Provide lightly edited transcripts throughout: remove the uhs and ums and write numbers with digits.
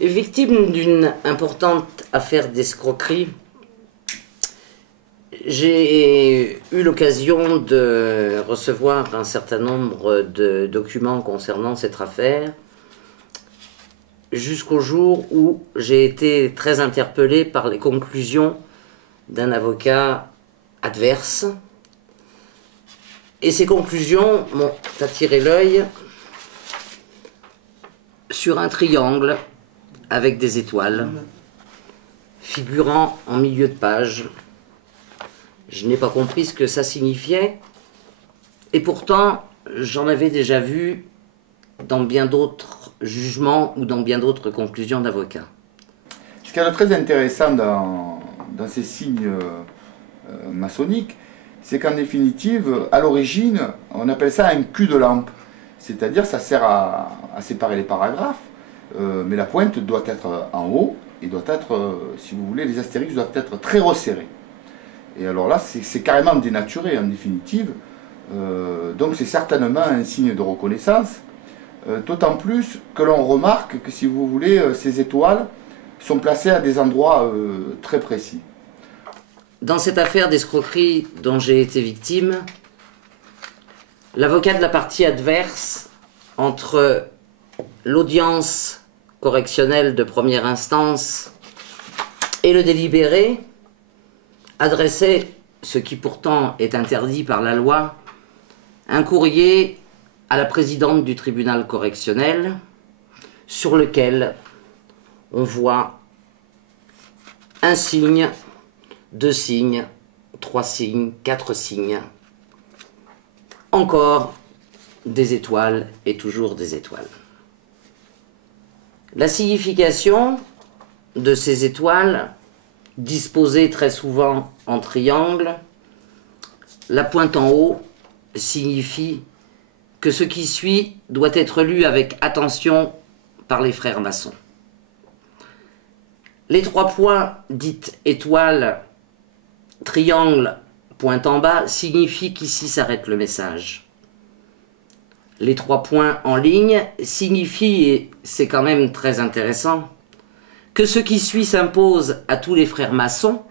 Victime d'une importante affaire d'escroquerie, j'ai eu l'occasion de recevoir un certain nombre de documents concernant cette affaire, jusqu'au jour où j'ai été très interpellé par les conclusions d'un avocat adverse. Et ces conclusions m'ont attiré l'œil sur un triangle avec des étoiles figurant en milieu de page. Je n'ai pas compris ce que ça signifiait, et pourtant j'en avais déjà vu dans bien d'autres jugements ou dans bien d'autres conclusions d'avocats. Ce qui est très intéressant dans ces signes maçonniques, c'est qu'en définitive, à l'origine, on appelle ça un cul de lampe. C'est-à-dire ça sert à séparer les paragraphes, mais la pointe doit être en haut et doit être, si vous voulez, les astérix doivent être très resserrés. Et alors là, c'est carrément dénaturé en définitive. Donc c'est certainement un signe de reconnaissance. D'autant plus que l'on remarque que, si vous voulez, ces étoiles sont placées à des endroits très précis. Dans cette affaire d'escroquerie dont j'ai été victime, l'avocat de la partie adverse, entre l'audience correctionnelle de première instance et le délibéré, adressait, ce qui pourtant est interdit par la loi, un courrier à la présidente du tribunal correctionnel sur lequel on voit un signe, 2 signes, 3 signes, 4 signes, encore des étoiles et toujours des étoiles. La signification de ces étoiles, disposées très souvent en triangle, la pointe en haut signifie que ce qui suit doit être lu avec attention par les frères maçons. Les 3 points, dites étoiles, triangle, pointe en bas, signifient qu'ici s'arrête le message. Les 3 points en ligne signifient, et c'est quand même très intéressant, que ce qui suit s'impose à tous les frères maçons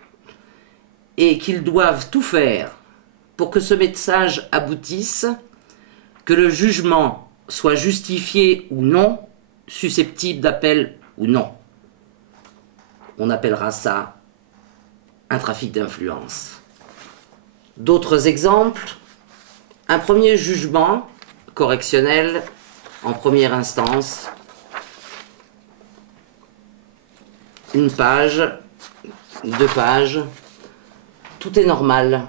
et qu'ils doivent tout faire pour que ce message aboutisse, que le jugement soit justifié ou non, susceptible d'appel ou non. On appellera ça un trafic d'influence. D'autres exemples, un premier jugement correctionnel en première instance, une page, 2 pages, tout est normal.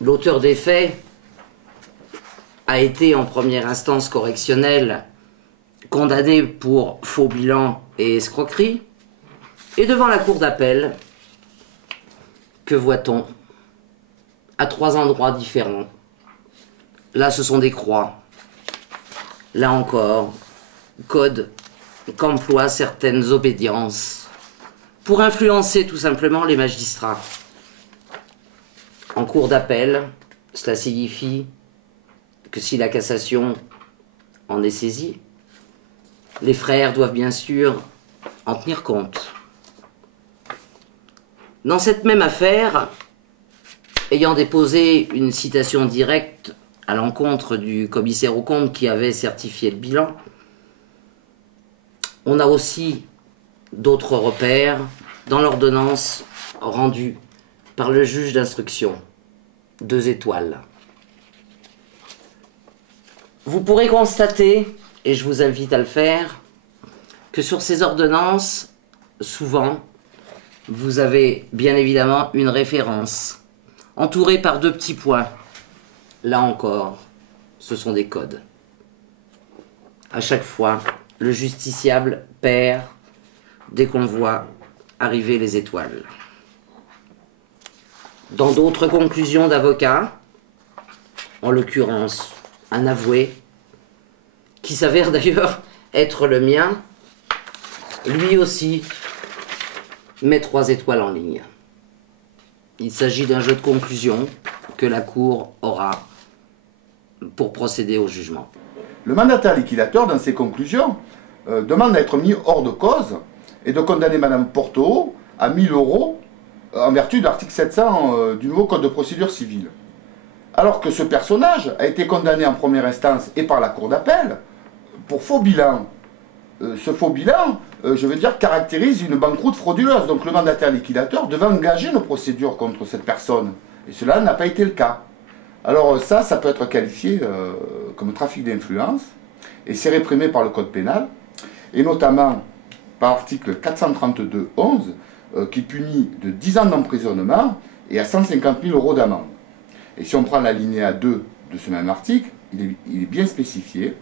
L'auteur des faits a été en première instance correctionnelle condamné pour faux bilan et escroquerie, et devant la cour d'appel, que voit-on? À 3 endroits différents. Là, ce sont des croix. Là encore, code qu'emploient certaines obédiences pour influencer tout simplement les magistrats. En cour d'appel, cela signifie que si la cassation en est saisie, les frères doivent bien sûr en tenir compte. Dans cette même affaire, ayant déposé une citation directe à l'encontre du commissaire aux comptes qui avait certifié le bilan, on a aussi d'autres repères dans l'ordonnance rendue par le juge d'instruction, 2 étoiles. Vous pourrez constater, et je vous invite à le faire, que sur ces ordonnances, souvent, vous avez bien évidemment une référence, entourée par 2 petits points. Là encore, ce sont des codes. À chaque fois, le justiciable perd dès qu'on voit arriver les étoiles. Dans d'autres conclusions d'avocats, en l'occurrence un avoué, qui s'avère d'ailleurs être le mien, lui aussi met 3 étoiles en ligne. Il s'agit d'un jeu de conclusion que la Cour aura pour procéder au jugement. Le mandataire liquidateur, dans ses conclusions, demande à être mis hors de cause et de condamner Mme Porteau à 1 000 € en vertu de l'article 700 du nouveau Code de procédure civile. Alors que ce personnage a été condamné en première instance et par la Cour d'appel pour faux bilan. Ce faux bilan, je veux dire, caractérise une banqueroute frauduleuse. Donc le mandataire liquidateur devait engager une procédure contre cette personne. Et cela n'a pas été le cas. Alors ça peut être qualifié comme trafic d'influence, et c'est réprimé par le Code pénal, et notamment par l'article 432-11, qui punit de 10 ans d'emprisonnement et à 150 000 € d'amende. Et si on prend l'alinéa 2 de ce même article, il est bien spécifié,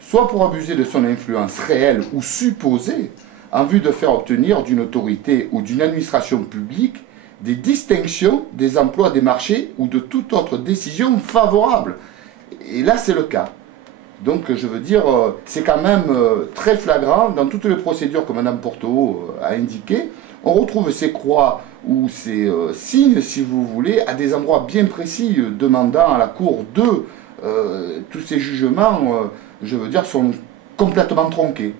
soit pour abuser de son influence réelle ou supposée, en vue de faire obtenir d'une autorité ou d'une administration publique des distinctions des emplois des marchés ou de toute autre décision favorable. Et là, c'est le cas. Donc, je veux dire, c'est quand même très flagrant dans toutes les procédures que Mme Porteau a indiquées. On retrouve ces croix ou ces signes, si vous voulez, à des endroits bien précis, demandant à la Cour tous ces jugements, je veux dire, sont complètement tronqués.